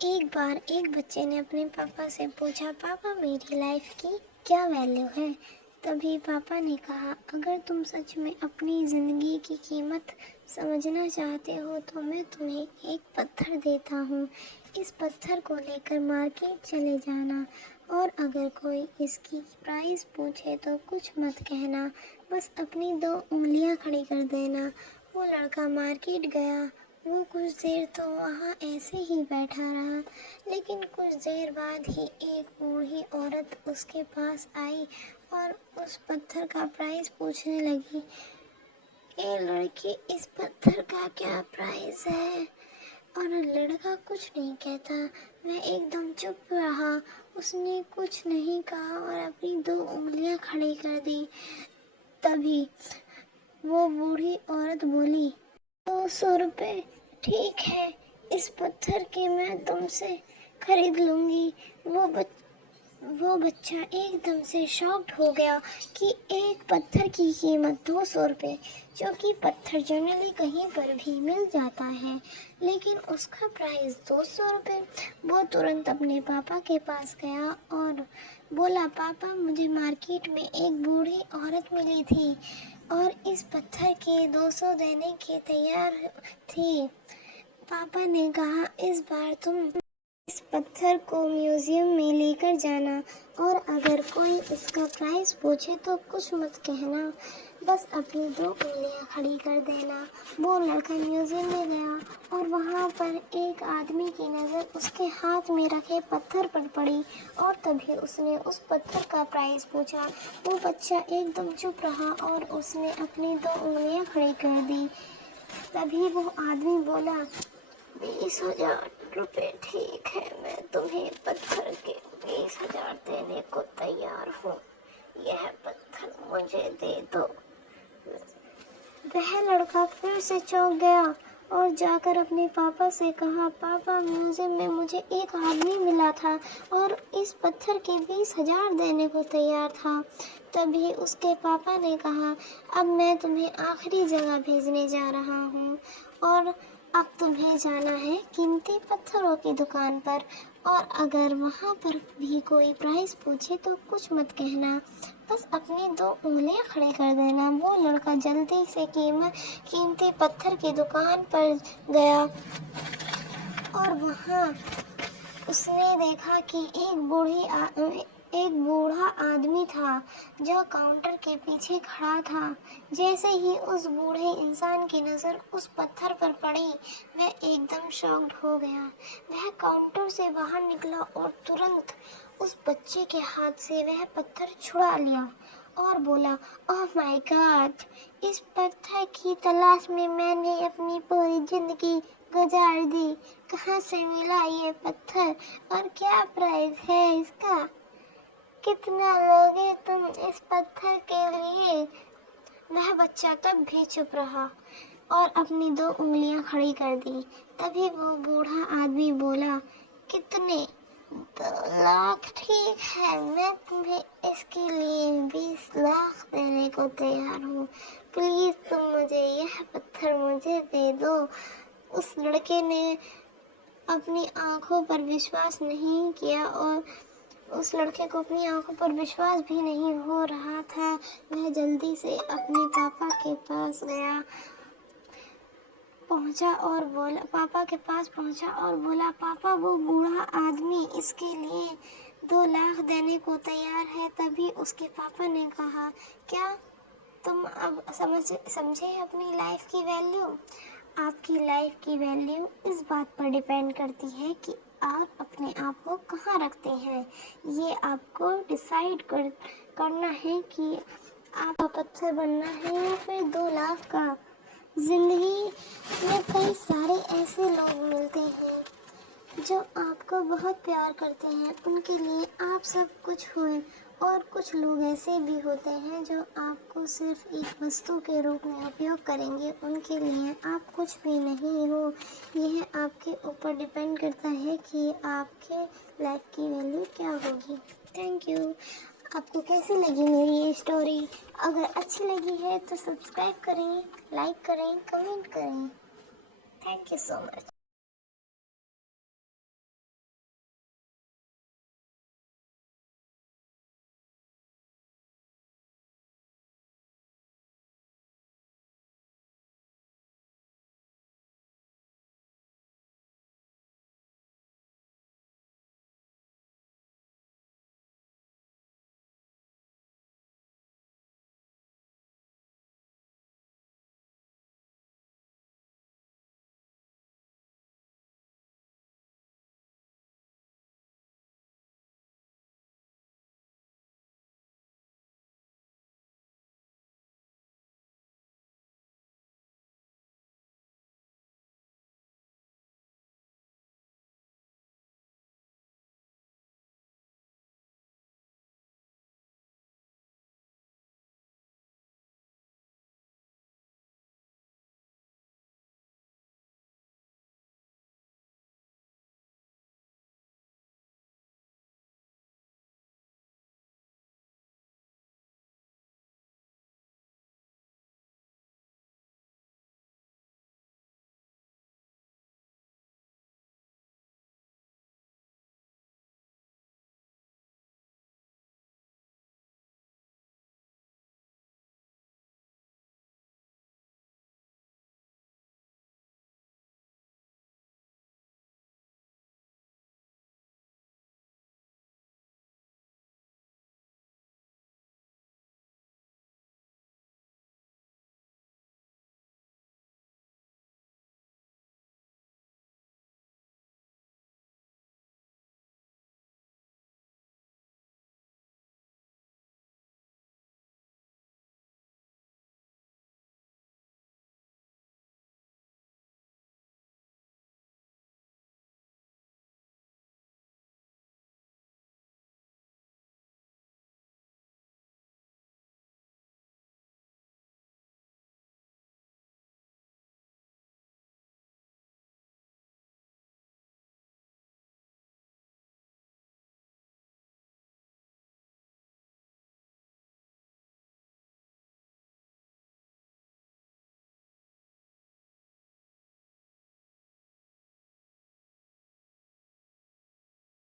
एक बार एक बच्चे ने अपने पापा से पूछा, पापा मेरी लाइफ की क्या वैल्यू है। तभी पापा ने कहा, अगर तुम सच में अपनी ज़िंदगी की कीमत समझना चाहते हो तो मैं तुम्हें एक पत्थर देता हूँ। इस पत्थर को लेकर मार्केट चले जाना और अगर कोई इसकी प्राइस पूछे तो कुछ मत कहना, बस अपनी 2 उंगलियां खड़ी कर देना। वो लड़का मार्केट गया। वो कुछ देर तो वहाँ ऐसे ही बैठा रहा, लेकिन कुछ देर बाद ही एक बूढ़ी औरत उसके पास आई और उस पत्थर का प्राइस पूछने लगी। ए लड़के, इस पत्थर का क्या प्राइस है? और लड़का कुछ नहीं कहता। वह एकदम चुप रहा। उसने कुछ नहीं कहा और अपनी 2 उंगलियां खड़ी कर दी। तभी वो बूढ़ी औरत बोली, 200 रुपये ठीक है, इस पत्थर के मैं तुमसे खरीद लूँगी। वो बच्चा एकदम से शॉक्ड हो गया कि एक पत्थर की कीमत 200 रुपये, जो कि पत्थर जनरली कहीं पर भी मिल जाता है, लेकिन उसका प्राइस 200 रुपये। वो तुरंत अपने पापा के पास गया और बोला, पापा मुझे मार्केट में एक बूढ़ी औरत मिली थी और इस पत्थर के 200 देने के तैयार थी। पापा ने कहा, इस बार तुम इस पत्थर को म्यूजियम में लेकर जाना और अगर कोई इसका प्राइस पूछे तो कुछ मत कहना, बस अपनी 2 उंगलियां खड़ी कर देना। वो लड़का म्यूजियम में गया और वहाँ पर एक आदमी की नज़र उसके हाथ में रखे पत्थर पर पड़ी और तभी उसने उस पत्थर का प्राइस पूछा। वो बच्चा एकदम चुप रहा और उसने अपनी 2 उंगलियां खड़ी कर दी। तभी वो आदमी बोला, 20,000 रुपये ठीक है, मैं तुम्हें पत्थर के 20,000 देने को तैयार हूँ। यह पत्थर मुझे दे दो। वह लड़का फिर से चौंक गया और जाकर अपने पापा से कहा, पापा म्यूजियम में मुझे एक आदमी मिला था और इस पत्थर के 20,000 देने को तैयार था। तभी उसके पापा ने कहा, अब मैं तुम्हें आखिरी जगह भेजने जा रहा हूँ और अब तुम्हें जाना है कीमती पत्थरों की दुकान पर और अगर वहाँ पर भी कोई प्राइस पूछे तो कुछ मत कहना, बस अपनी 2 उंगलियां खड़ी कर देना। वो लड़का जल्दी से कीमती पत्थर की दुकान पर गया और वहाँ उसने देखा कि एक बूढ़ा आदमी था जो काउंटर के पीछे खड़ा था। जैसे ही उस बूढ़े इंसान की नज़र उस पत्थर पर पड़ी, वह एकदम शॉक्ड हो गया। वह काउंटर से बाहर निकला और तुरंत उस बच्चे के हाथ से वह पत्थर छुड़ा लिया और बोला, ओह माय गॉड, इस पत्थर की तलाश में मैंने अपनी पूरी जिंदगी गुजार दी। कहाँ से मिला ये पत्थर और क्या प्राइस है इसका? कितना लोगे तुम इस पत्थर के लिए? वह बच्चा तब भी चुप रहा और अपनी 2 उंगलियां खड़ी कर दी। तभी वो बूढ़ा आदमी बोला, कितने? 2 लाख ठीक है, मैं तुम्हें इसके लिए 20 लाख देने को तैयार हूँ। प्लीज तुम मुझे यह पत्थर मुझे दे दो। उस लड़के ने अपनी आंखों पर विश्वास नहीं किया और उस लड़के को अपनी आंखों पर विश्वास भी नहीं हो रहा था। वह जल्दी से अपने पापा के पास पहुंचा और बोला, पापा के पास पहुंचा और बोला, पापा वो बूढ़ा आदमी इसके लिए 2 लाख देने को तैयार है। तभी उसके पापा ने कहा, क्या तुम अब समझे अपनी लाइफ की वैल्यू? आपकी लाइफ की वैल्यू इस बात पर डिपेंड करती है कि आप अपने आप को कहाँ रखते हैं। ये आपको डिसाइड करना है कि आपका पत्थर बनना है या फिर 2 लाख का। जिंदगी में कई सारे ऐसे लोग मिलते हैं जो आपको बहुत प्यार करते हैं, उनके लिए आप सब कुछ हुए, और कुछ लोग ऐसे भी होते हैं जो आपको सिर्फ एक वस्तु के रूप में उपयोग करेंगे, उनके लिए आप कुछ भी नहीं हो। यह आपके ऊपर डिपेंड करता है कि आपके लाइफ की वैल्यू क्या होगी। Thank you. आपको कैसी लगी मेरी ये स्टोरी? अगर अच्छी लगी है तो सब्सक्राइब करें, लाइक करें, कमेंट करें। Thank you so much.